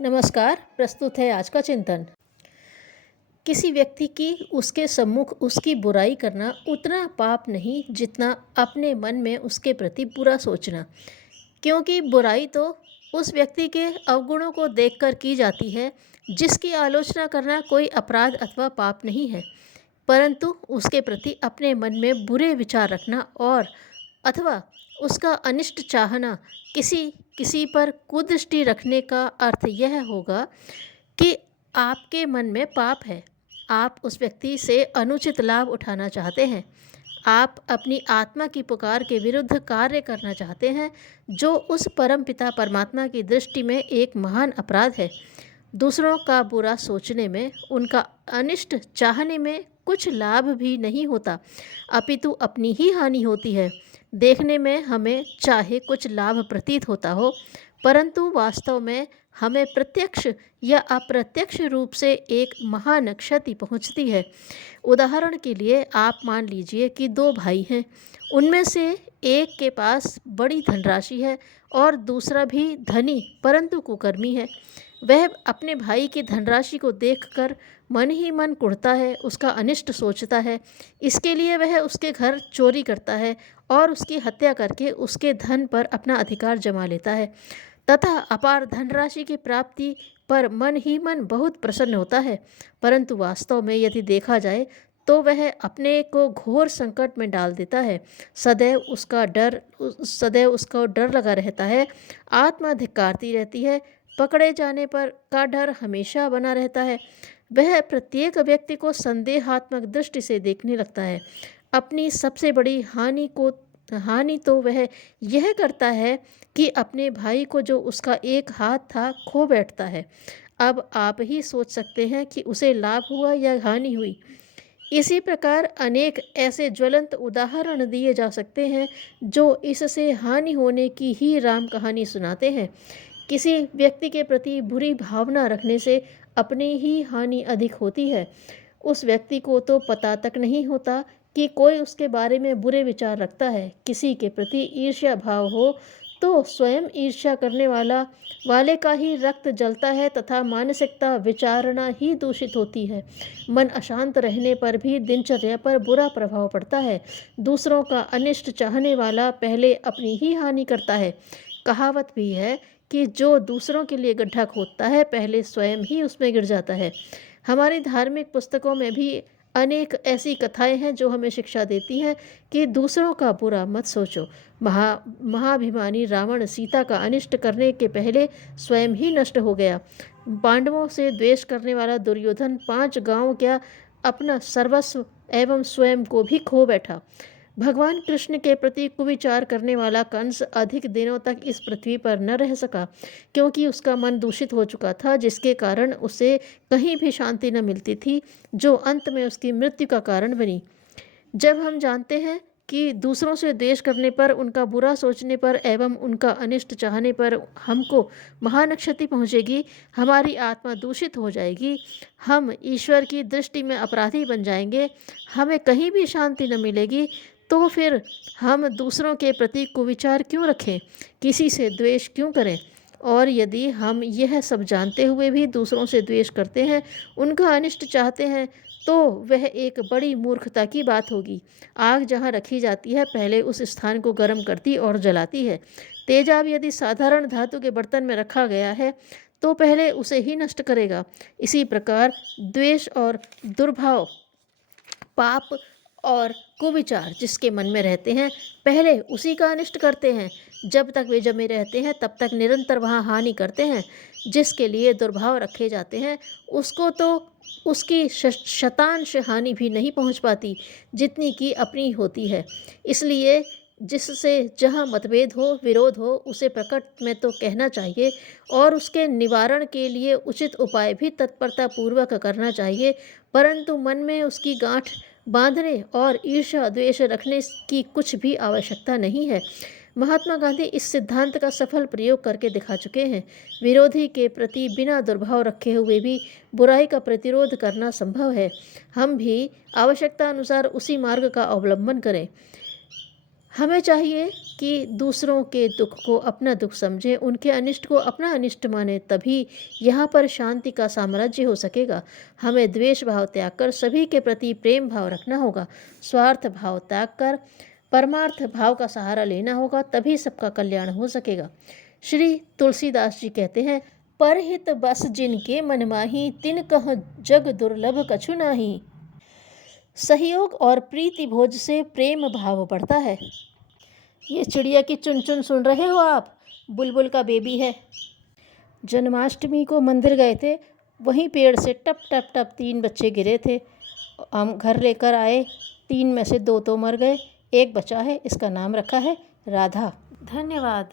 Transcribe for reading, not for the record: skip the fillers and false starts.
नमस्कार। प्रस्तुत है आज का चिंतन। किसी व्यक्ति की उसके सम्मुख उसकी बुराई करना उतना पाप नहीं जितना अपने मन में उसके प्रति बुरा सोचना, क्योंकि बुराई तो उस व्यक्ति के अवगुणों को देखकर की जाती है जिसकी आलोचना करना कोई अपराध अथवा पाप नहीं है, परंतु उसके प्रति अपने मन में बुरे विचार रखना और अथवा उसका अनिष्ट चाहना, किसी किसी पर कुदृष्टि रखने का अर्थ यह होगा कि आपके मन में पाप है। आप उस व्यक्ति से अनुचित लाभ उठाना चाहते हैं। आप अपनी आत्मा की पुकार के विरुद्ध कार्य करना चाहते हैं, जो उस परम पिता परमात्मा की दृष्टि में एक महान अपराध है। दूसरों का बुरा सोचने में, उनका अनिष्ट चाहने में कुछ लाभ भी नहीं होता, अपितु अपनी ही हानि होती है। देखने में हमें चाहे कुछ लाभ प्रतीत होता हो, परंतु वास्तव में हमें प्रत्यक्ष या अप्रत्यक्ष रूप से एक महान क्षति पहुंचती है। उदाहरण के लिए आप मान लीजिए कि दो भाई हैं। उनमें से एक के पास बड़ी धनराशि है और दूसरा भी धनी परंतु कुकर्मी है। वह अपने भाई की धनराशि को देखकर मन ही मन कुढ़ता है, उसका अनिष्ट सोचता है। इसके लिए वह उसके घर चोरी करता है और उसकी हत्या करके उसके धन पर अपना अधिकार जमा लेता है तथा अपार धनराशि की प्राप्ति पर मन ही मन बहुत प्रसन्न होता है। परंतु वास्तव में यदि देखा जाए तो वह अपने को घोर संकट में डाल देता है। सदैव उसका डर लगा रहता है। आत्मा धिक्कारती रहती है। पकड़े जाने पर का डर हमेशा बना रहता है। वह प्रत्येक व्यक्ति को संदेहात्मक दृष्टि से देखने लगता है। अपनी सबसे बड़ी हानि तो वह यह करता है कि अपने भाई को, जो उसका एक हाथ था, खो बैठता है। अब आप ही सोच सकते हैं कि उसे लाभ हुआ या हानि हुई। इसी प्रकार अनेक ऐसे ज्वलंत उदाहरण दिए जा सकते हैं जो इससे हानि होने की ही राम कहानी सुनाते हैं। किसी व्यक्ति के प्रति बुरी भावना रखने से अपनी ही हानि अधिक होती है। उस व्यक्ति को तो पता तक नहीं होता कि कोई उसके बारे में बुरे विचार रखता है। किसी के प्रति ईर्ष्या भाव हो तो स्वयं ईर्ष्या करने वाले का ही रक्त जलता है तथा मानसिकता विचारणा ही दूषित होती है। मन अशांत रहने पर भी दिनचर्या पर बुरा प्रभाव पड़ता है। दूसरों का अनिष्ट चाहने वाला पहले अपनी ही हानि करता है। कहावत भी है कि जो दूसरों के लिए गड्ढा खोदता है, पहले स्वयं ही उसमें गिर जाता है। हमारी धार्मिक पुस्तकों में भी अनेक ऐसी कथाएं हैं जो हमें शिक्षा देती हैं कि दूसरों का बुरा मत सोचो। महाभिमानी रावण सीता का अनिष्ट करने के पहले स्वयं ही नष्ट हो गया। पांडवों से द्वेष करने वाला दुर्योधन 5 गांव क्या, अपना सर्वस्व एवं स्वयं को भी खो बैठा। भगवान कृष्ण के प्रति कुविचार करने वाला कंस अधिक दिनों तक इस पृथ्वी पर न रह सका, क्योंकि उसका मन दूषित हो चुका था, जिसके कारण उसे कहीं भी शांति न मिलती थी, जो अंत में उसकी मृत्यु का कारण बनी। जब हम जानते हैं कि दूसरों से द्वेष करने पर, उनका बुरा सोचने पर एवं उनका अनिष्ट चाहने पर हमको महान क्षति पहुँचेगी, हमारी आत्मा दूषित हो जाएगी, हम ईश्वर की दृष्टि में अपराधी बन जाएंगे, हमें कहीं भी शांति न मिलेगी, तो फिर हम दूसरों के प्रति कुविचार क्यों रखें, किसी से द्वेष क्यों करें। और यदि हम यह सब जानते हुए भी दूसरों से द्वेष करते हैं, उनका अनिष्ट चाहते हैं, तो वह एक बड़ी मूर्खता की बात होगी। आग जहाँ रखी जाती है, पहले उस स्थान को गर्म करती और जलाती है। तेजाब यदि साधारण धातु के बर्तन में रखा गया है तो पहले उसे ही नष्ट करेगा। इसी प्रकार द्वेष और दुर्भाव, पाप और कुविचार जिसके मन में रहते हैं, पहले उसी का अनिष्ट करते हैं। जब तक वे जमे रहते हैं तब तक निरंतर वहाँ हानि करते हैं। जिसके लिए दुर्भाव रखे जाते हैं, उसको तो उसकी शतांश हानि भी नहीं पहुँच पाती जितनी कि अपनी होती है। इसलिए जिससे जहाँ मतभेद हो, विरोध हो, उसे प्रकट में तो कहना चाहिए और उसके निवारण के लिए उचित उपाय भी तत्परतापूर्वक करना चाहिए, परंतु मन में उसकी गांठ बांधने और ईर्ष्या द्वेष रखने की कुछ भी आवश्यकता नहीं है। महात्मा गांधी इस सिद्धांत का सफल प्रयोग करके दिखा चुके हैं। विरोधी के प्रति बिना दुर्भाव रखे हुए भी बुराई का प्रतिरोध करना संभव है। हम भी आवश्यकता अनुसार उसी मार्ग का अवलंबन करें। हमें चाहिए कि दूसरों के दुख को अपना दुख समझें, उनके अनिष्ट को अपना अनिष्ट माने, तभी यहाँ पर शांति का साम्राज्य हो सकेगा। हमें द्वेष भाव त्याग कर सभी के प्रति प्रेम भाव रखना होगा। स्वार्थ भाव त्याग कर परमार्थ भाव का सहारा लेना होगा, तभी सबका कल्याण हो सकेगा। श्री तुलसीदास जी कहते हैं, परहित बस जिनके मन माही, तिन कह जग दुर्लभ कछु नाही। सहयोग और प्रीति भोज से प्रेम भाव बढ़ता है। ये चिड़िया की चुन चुन सुन रहे हो आप? बुलबुल का बेबी है। जन्माष्टमी को मंदिर गए थे, वहीं पेड़ से टप टप टप 3 बच्चे गिरे थे। हम घर लेकर आए, 3 में से 2 तो मर गए, एक बचा है, इसका नाम रखा है राधा। धन्यवाद।